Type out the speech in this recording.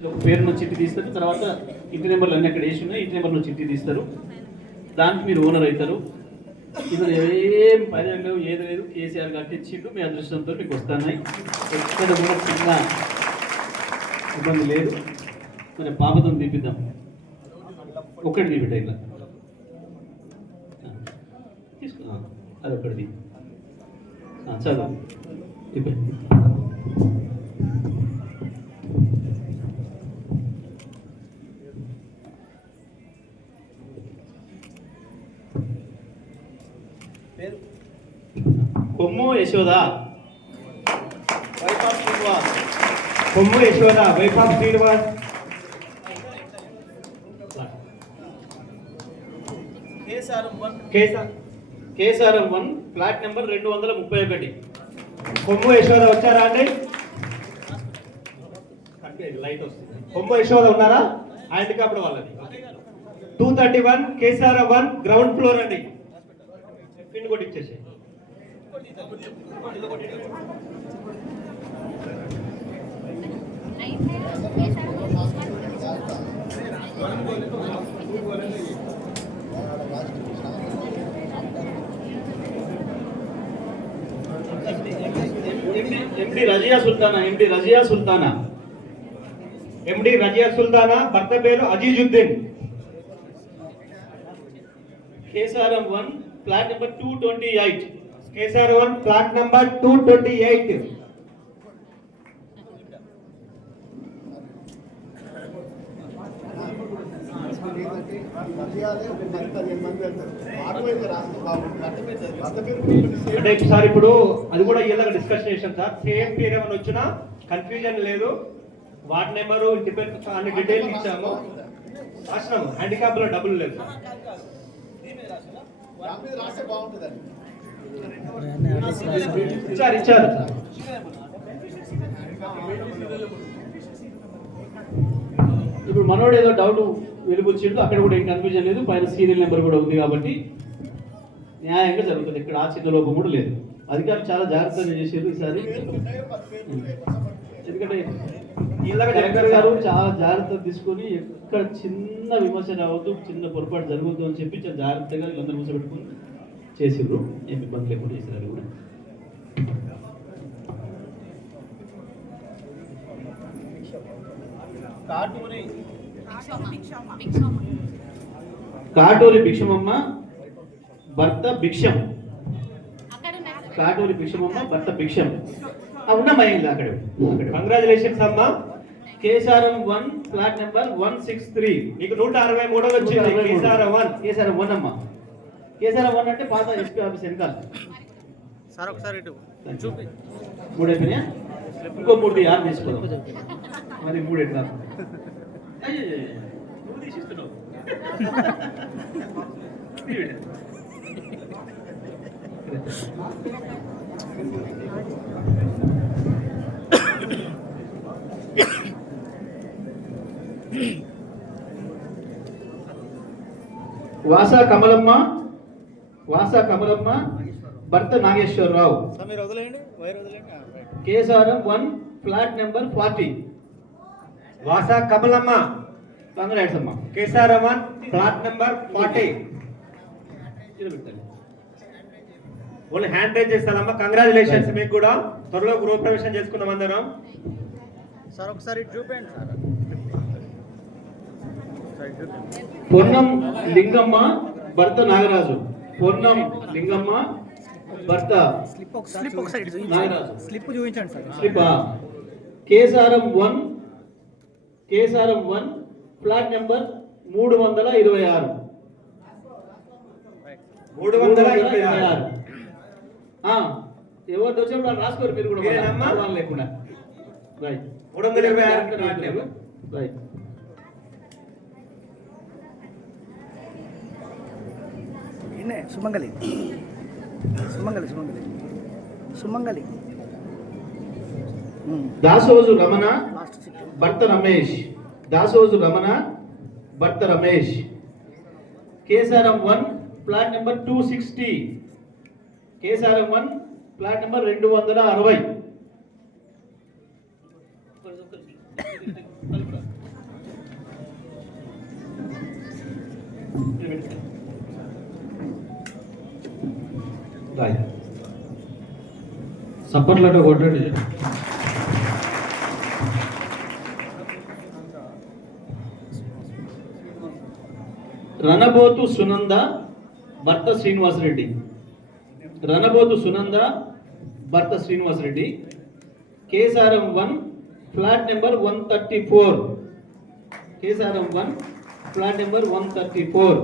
పేరును చిట్టి తీస్తారు. తర్వాత ఇంటి నెంబర్లు అన్నీ అక్కడ వేసి ఉన్నాయి. ఇంటి నెంబర్లో చిట్టి తీస్తారు. దానికి మీరు ఓనర్ అవుతారు. ఇది ఏం పని లేవు, ఏది లేదు. కేసీఆర్ కట్టించిండు. మీ అదృష్టంతో మీకు వస్తున్నాయి. ఎక్కడ కూడా చిన్న ఇబ్బంది లేదు. మరి పాపతో తీపిద్దాం. ఒక్కటి తీపిట్ట ఇలా తీసుకున్నా. అది ఒక్కటి చదువు Kommu Yashoda wife of Srinivas. Kommu Yashoda wife of Srinivas. Kesaram 1 flat number 231. Kommu Yashoda వచ్చారా అండి? లైట్ వస్తుంది. కొమ్ము యశోద ఉన్నారా? హ్యాండిక్యాప్డ్ వాళ్ళది. 231 కేసారం 1 గ్రౌండ్ ఫ్లోర్ అండి. పిన్ కొట్టి ఇచ్చేసి ఎండి రజియా సుల్తానా. ఎండి రజియా సుల్తానా. భర్త పేరు Azizuddin. Kesaram 1 flat number 228. Kesaram 1 flat number 228. అంటే సార్ ఇప్పుడు అది కూడా ఇలా డిస్కస్ చేసాం సార్. సేమ్ పేరు ఏమైనా వచ్చినా కన్ఫ్యూజన్ లేదు. వార్డ్ నెంబరు ఇంటి పేరు అన్ని డీటెయిల్స్ ఇచ్చాము. రాసినాము. హ్యాండిక్యాప్ లో డబ్బులు లేదు. ఇచ్చారు. ఇప్పుడు మనోడు ఏదో డౌట్ వెలుగుచ్చిండు. అక్కడ కూడా ఏం కన్ఫ్యూజన్ లేదు. పైన సీరియల్ నెంబర్ కూడా ఉంది కాబట్టి న్యాయంగా జరుగుతుంది. ఇక్కడ ఆ చిన్న లోపం కూడా లేదు. అధికారులు చాలా జాగ్రత్తగా చేసేది ఈసారి. ఎందుకంటే కలెక్టర్ గారు చాలా జాగ్రత్త తీసుకొని ఎక్కడ చిన్న విమర్శ రావద్దు, చిన్న పొరపాటు జరగద్దు అని చెప్పి చాలా జాగ్రత్తగా వీళ్ళందరూ కూర్చోబెట్టుకుని చేసిర్రు. ఏం ఇబ్బంది లేకుండా చేసినారు కూడా. కాటూరి భిక్షమమ్మ భర్త భిక్షం. కాటూరి భిక్షమమ్మ భర్త భిక్షం ఉన్నమ్మా. అక్కడ కంగ్రాచులేషన్స్ అమ్మా. Kesaram 1 flat number 163. మీకు 163 వచ్చింది. కేసారం 1 అమ్మా. కేసారం 1 అంటే పాత ఎస్పీ ఆఫీస్ వెనకాల సార్. ఒకసారి ఇటు చూపి. 3 అయిపోయినా ఇంకో 3 యాడ్ తీసుకోదాం. మరి 3 ఎట్లా నువ్వు తీసిస్తున్నావు. వాసా కమలమ్మ భర్త Nageswararao. Kesaram 1 flat number 40. Vasa Kamalamma. Congrats అమ్మా. Kesaram 1 flat number 40. Only hand raise చేస్తానమ్మా. కంగ్రాచులేషన్స్ మీకు కూడా. త్వరలో గృహప్రవేశం చేసుకున్నాం అందరం. సార్ ఒకసారి చూపండి సార్. పొన్నం లింగమ్మ భర్త నాగరాజు. పొన్నం లింగమ్మ భర్త నాగరాజు. స్లిప్ చూపించండి sir. Slip. Kesaram 1 flat number 326. 326. ఎవరు వచ్చినప్పుడు రాసుకోరు మీరు కూడా లేకుండా. రైట్. 326 రైట్. సుమంగలి. దాసోజు రమణ భర్త Ramesh. Kesaram 1 flat number 260. Kesaram 1 flat number 260. రాయ్. సప్పట్లట కొట్టండి. రణబోతు సునంద భర్త శ్రీనివాసరెడ్డి. రణబోతు సునంద భర్త Srinivasareddy. Kesaram 1 flat number 134. Kesaram 1 flat number 134.